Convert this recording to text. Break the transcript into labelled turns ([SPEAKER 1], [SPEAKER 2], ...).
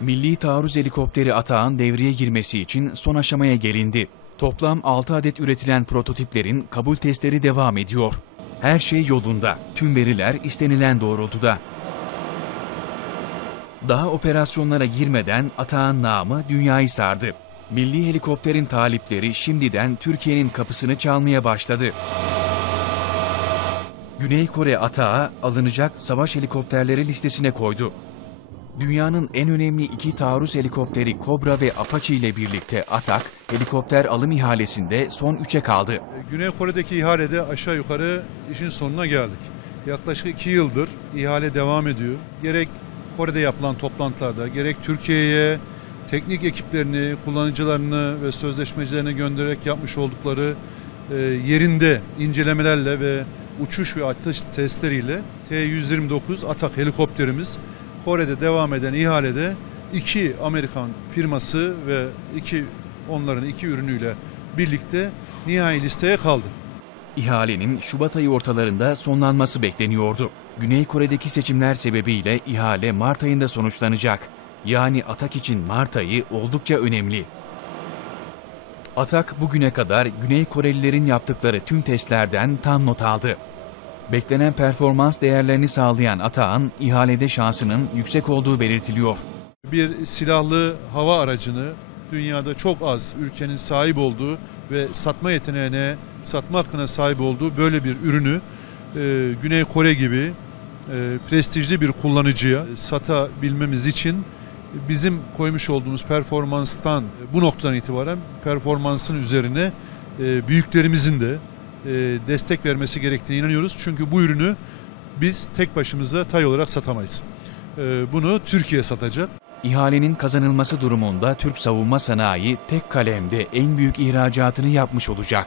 [SPEAKER 1] Milli taarruz helikopteri Atağan devreye girmesi için son aşamaya gelindi. Toplam 6 adet üretilen prototiplerin kabul testleri devam ediyor. Her şey yolunda. Tüm veriler istenilen doğrultuda. Daha operasyonlara girmeden Atağan namı dünyayı sardı. Milli helikopterin talipleri şimdiden Türkiye'nin kapısını çalmaya başladı. Güney Kore Atağı alınacak savaş helikopterleri listesine koydu. Dünyanın en önemli iki taarruz helikopteri Cobra ve Apache ile birlikte Atak, helikopter alım ihalesinde son üçe kaldı.
[SPEAKER 2] Güney Kore'deki ihalede aşağı yukarı işin sonuna geldik. Yaklaşık iki yıldır ihale devam ediyor. Gerek Kore'de yapılan toplantılarda, gerek Türkiye'ye teknik ekiplerini, kullanıcılarını ve sözleşmecilerini göndererek yapmış oldukları e, yerinde incelemelerle ve uçuş ve atış testleriyle T-129 Atak helikopterimiz Kore'de devam eden ihalede iki Amerikan firması ve iki onların iki ürünüyle birlikte nihai listeye kaldı.
[SPEAKER 1] İhalenin Şubat ayı ortalarında sonlanması bekleniyordu. Güney Kore'deki seçimler sebebiyle ihale Mart ayında sonuçlanacak. Yani Atak için Mart ayı oldukça önemli. Atak bugüne kadar Güney Korelilerin yaptıkları tüm testlerden tam not aldı. Beklenen performans değerlerini sağlayan Atak'ın ihalede şansının yüksek olduğu belirtiliyor.
[SPEAKER 2] Bir silahlı hava aracını dünyada çok az ülkenin sahip olduğu ve satma yeteneğine, satma hakkına sahip olduğu böyle bir ürünü e, Güney Kore gibi e, prestijli bir kullanıcıya satabilmemiz için bizim koymuş olduğumuz performanstan bu noktadan itibaren performansın üzerine e, büyüklerimizin de e, destek vermesi gerektiğine inanıyoruz. Çünkü bu ürünü biz tek başımıza tay olarak satamayız. E, bunu Türkiye satacak.
[SPEAKER 1] İhalenin kazanılması durumunda Türk savunma sanayi tek kalemde en büyük ihracatını yapmış olacak.